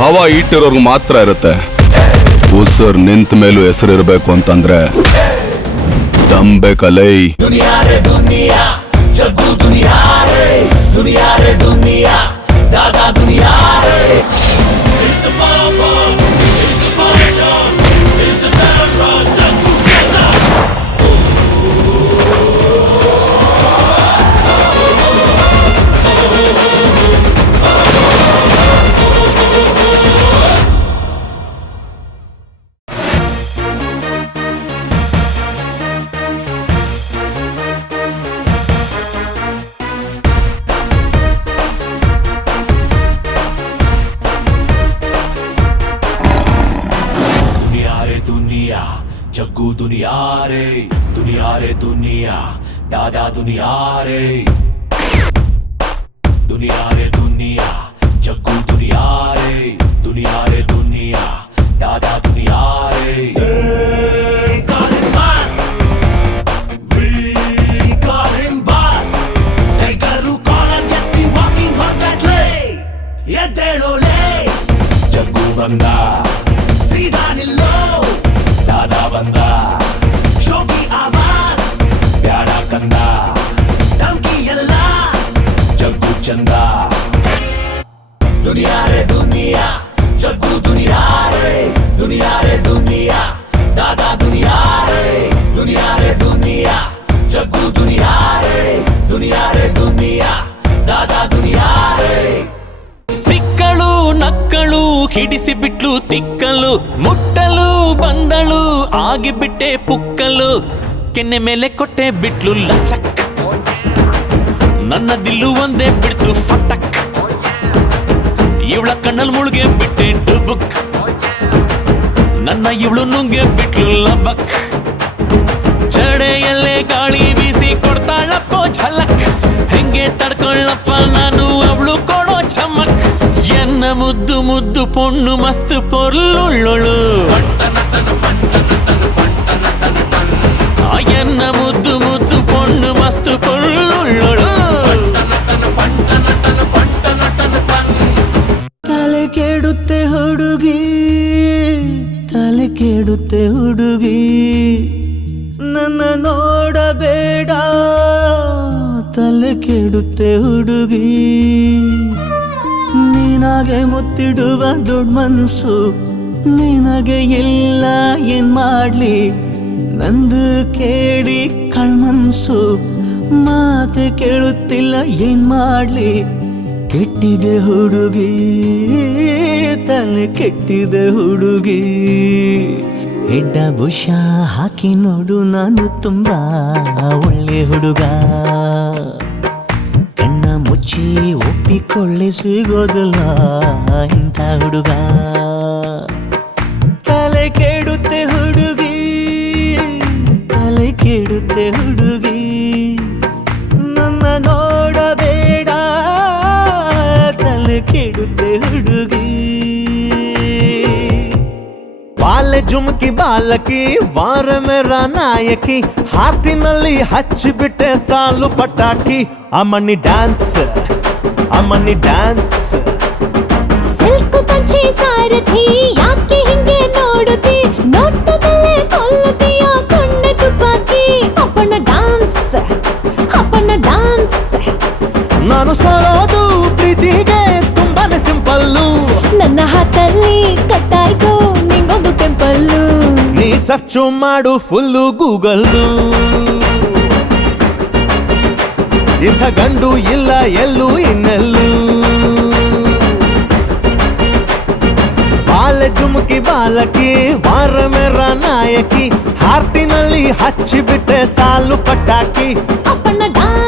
ಹವಾ ಇಟ್ಟಿರೋರ್ಗು ಮಾತ್ರ ಇರುತ್ತೆ. ಉಸಿರು ನಿಂತ ಮೇಲೂ ಹೆಸರು ಇರಬೇಕು ಅಂತಂದ್ರೆ ದಮ್ ಬೇಕಲೈ. ದುನಿಯಾ ಜಗ್ಗು ದುನಿಯಾ ದಾದಾ ದುನಿಯಾ जग्गू दुनिया रे दुनिया दादा दुनिया रे दुनिया जग्गू दुनिया रे दुनिया दादा दुनिया रे call him boss we call him boss Tiger collar etti walking ಹೊರಟಲೆ ಎದ್ದೇಳೋಲೆ ಜಗ್ಗು ಬಂದ ಸೀದಾ ನಿಲ್ಲೋ दादा बंदा शोकी आवाज प्यारा कंदा धमकी यल्ला जग्गू चंदा दुनिया रे दुनिया जग्गू दुनिया रे दुनिया दादा दुनिया रे दुनिया जग्गू दुनिया रे दुनिया दादा दुनिया रे ಸಿಕ್ಕಳು ನಕ್ಕಳು ಹಿಡಿಸಿ ಬಿಟ್ಲು ತಿಕ್ಕಲು ಮುಟ್ಟಲು ಬಂದಳು ಆಗಿಬಿಟ್ಟೆ ಪುಕ್ಕಲು ಕೆನ್ನೆ ಮೇಲೆ ಕೊಟ್ಟೆ ಬಿಟ್ಲು ಲಚಕ್ ನನ್ನ ದಿಲ್ಲು ಒಂದೇ ಬಿಡ್ತು ಫಟಕ್ ಇವಳ ಕಣ್ಣಲ್ ಮುಳುಗೆ ಬಿಟ್ಟೆ ಡುಬುಕ್ ನನ್ನ ಇವಳು ನುಂಗೆ ಬಿಟ್ಲು ಲಬಕ್ ಜಡೆಯಲ್ಲೇ ಗಾಳಿ ಬೀಸಿ ಕೊಡ್ತಾಳಪ್ಪೋ ಝಲಕ್ ಹೆಂಗೆ ತಡ್ಕೊಳ್ಳಪ್ಪ ನಾನು ಅವಳು ಕೊಡೋ ಚಮಕ್ ಎನ್ನ ಮುದ್ದು ಮುದ್ದು ಪೊಣ್ಣು ಮಸ್ತ್ ಪೊರ್ಲುಳ್ಳೊಳು ಎನ್ನ ಮುದ್ದು ಮುದ್ದು ಪೊಣ್ಣು ಮಸ್ತ್ ಪೊರ್ಲುಳ್ಳೊಳು ತಲೆ ಕೆಡುತ್ತೆ ಹುಡುಗಿ ನನ್ನ ನೋಡಬೇಡ ತಲೆ ಕೆಡುತ್ತೆ ಹುಡುಗಿ ನಿನಗೆ ಮುತ್ತಿಡುವ ದೊಡ್ಡ ಮನ್ಸು ನಿನಗೆ ಇಲ್ಲ ಏನ್ ಮಾಡ್ಲಿ ನಂದು ಕೇಳಿ ಕಳ್ಮನ್ಸು ಮಾತೆ ಕೇಳುತ್ತಿಲ್ಲ ಏನ್ ಮಾಡ್ಲಿ ಕೆಟ್ಟಿದೆ ಹುಡುಗಿ ತಲೆ ಕೆಟ್ಟಿದೆ ಹುಡುಗಿ ಹೆಡ್ಡ ಬುಷ ಹಾಕಿ ನೋಡು ನಾನು ತುಂಬಾ ಒಳ್ಳೆ ಹುಡುಗ ಕಣ್ಣ ಮುಚ್ಚಿ ಒಪ್ಪಿಕೊಳ್ಳೆ ಸಿಗೋದಿಲ್ಲ ಇಂಥ ಹುಡುಗ ತಲೆ ಕೆಡುತ್ತೆ ಹುಡುಗಿ ನನ್ನ ನೋಡಬೇಡ ತಲೆ ಕೆಡುತ್ತೆ ಹುಡುಗಿ ಬಾಲೆ ಜುಮ್ಕಿ ಬಾಲಕಿ ವಾರ ಮೇರ ನಾಯಕಿ ಹಾತಿನಲ್ಲಿ ಹಚ್ಚಿಬಿಟ್ಟೆ ಸಾಲು ಪಟಾಕಿ ಅಮ್ಮನಿ ಡ್ಯಾನ್ಸ್ ಸಿಲ್ಕು ಪಂಚೆ ಸಾರಥಿ ಯಾಕೆ ಹಿಂಗೆ ನೋಡುತ್ತಿ ನೋಟದಲ್ಲೇ ಕೊಲ್ಲುತ್ತೀಯ ಕಣ್ಣೆ ತುಪಾಕಿ ಅಪ್ಪನ ಡ್ಯಾನ್ಸ್ ನಾನು ಸೋಲೋದು ಪ್ರೀತಿಗೆ ತುಂಬಾನೇ ಸಿಂಪಲ್ಲು ನನ್ನ ಹಾತಲ್ಲಿ ಕಟ್ಟಾಯ್ತು ನಿಂಗೊಂದು ಟೆಂಪಲ್ಲು ನೀ ಸರ್ಚು ಮಾಡು ಫುಲ್ಲು ಗೂಗಲ್ಲು ಇಂಥ ಗಂಡು ಇಲ್ಲ ಎಲ್ಲೂ ಇನ್ನೆಲ್ಲೂ ಬಾಲೆ ಜುಮುಕಿ ಬಾಲಕಿ ವಾರ ಮೇರ ನಾಯಕಿ ಹಾರ್ಟಿನಲ್ಲಿ ಹಚ್ಚಿಬಿಟ್ಟೆ ಸಾಲು ಪಟಾಕಿ ಅಪ್ಪನ ಡ್ಯಾನ್ಸ್